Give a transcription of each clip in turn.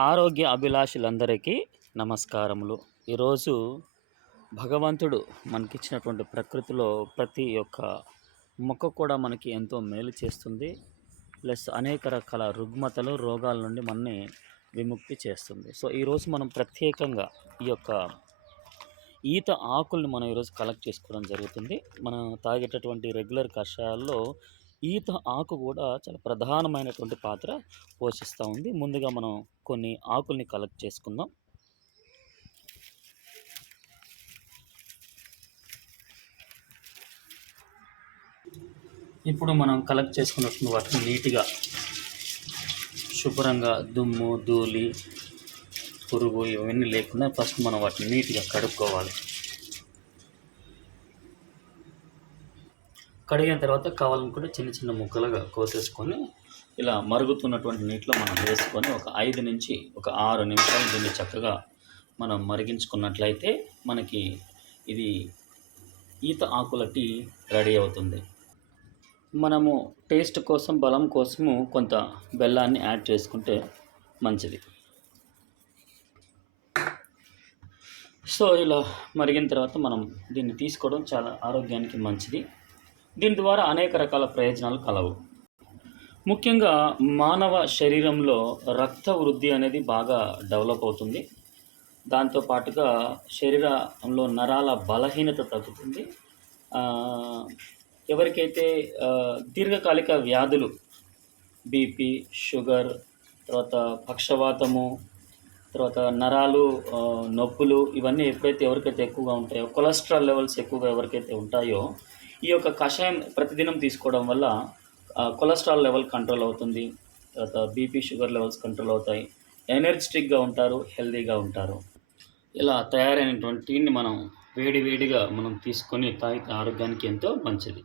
ఆరోగ్య అభిలాషులందరికీ నమస్కారములు. ఈరోజు భగవంతుడు మనకిచ్చినటువంటి ప్రకృతిలో ప్రతి ఒక్క మొక్క కూడా మనకి ఎంతో మేలు చేస్తుంది. ప్లస్ అనేక రకాల రుగ్మతలు, రోగాల నుండి మనని విముక్తి చేస్తుంది. సో ఈరోజు మనం ప్రత్యేకంగా ఈ యొక్క ఈత ఆకుల్ని మనం ఈరోజు కలెక్ట్ చేసుకోవడం జరుగుతుంది. మనం తాగేటటువంటి రెగ్యులర్ కషాయాల్లో ఈత ఆకు కూడా చాలా ప్రధానమైనటువంటి పాత్ర పోషిస్తూ ఉంది. ముందుగా మనం కొన్ని ఆకుల్ని కలెక్ట్ చేసుకుందాం. ఇప్పుడు మనం కలెక్ట్ చేసుకున్నటువంటి వాటిని నీట్గా శుభ్రంగా దుమ్ము, ధూళి, పురుగు ఇవన్నీ లేకుండా ఫస్ట్ మనం వాటిని నీట్గా కడుక్కోవాలి. కడిగిన తర్వాత కావాలనుకుంటే చిన్న చిన్న ముక్కలుగా కోసేసుకొని ఇలా మరుగుతున్నటువంటి నీటిలో మనం వేసుకొని ఒక 5 నుంచి 6 నిమిషాలు దీన్ని చక్కగా మనం మరిగించుకున్నట్లయితే మనకి ఇది ఈత ఆకుల టీ రెడీ అవుతుంది. మనము టేస్ట్ కోసం, బలం కోసము కొంత బెల్లాన్ని యాడ్ చేసుకుంటే మంచిది. సో ఇలా మరిగిన తర్వాత మనం దీన్ని తీసుకోవడం చాలా ఆరోగ్యానికి మంచిది. దీని ద్వారా అనేక రకాల ప్రయోజనాలు కలవు. ముఖ్యంగా మానవ శరీరంలో రక్త వృద్ధి అనేది బాగా డెవలప్ అవుతుంది. దాంతోపాటుగా శరీరంలో నరాల బలహీనత తగ్గుతుంది. ఎవరికైతే దీర్ఘకాలిక వ్యాధులు, బీపీ, షుగర్, తర్వాత పక్షవాతము, తర్వాత నరాలు నొప్పులు ఇవన్నీ ఎప్పుడైతే ఎవరికైతే ఎక్కువగా ఉంటాయో, కొలెస్ట్రాల్ లెవెల్స్ ఎక్కువగా ఎవరికైతే ఉంటాయో, ఈ యొక్క కషాయం ప్రతిదినం తీసుకోవడం వల్ల కొలెస్ట్రాల్ లెవెల్ కంట్రోల్ అవుతుంది. తర్వాత బీపీ, షుగర్ లెవెల్స్ కంట్రోల్ అవుతాయి. ఎనర్జెటిక్గా ఉంటారు, హెల్తీగా ఉంటారు. ఇలా తయారైనటువంటి టీని మనం వేడిగా మనం తీసుకొని తాగితే ఆరోగ్యానికి ఎంతో మంచిది.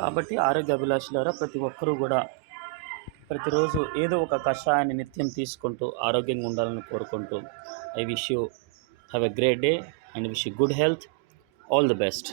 కాబట్టి ఆరోగ్య అభిలాషులారా ప్రతి ఒక్కరూ కూడా ప్రతిరోజు ఏదో ఒక కషాయాన్ని నిత్యం తీసుకుంటూ ఆరోగ్యంగా ఉండాలని కోరుకుంటూ I wish you have a great day and wish you good health. All the best.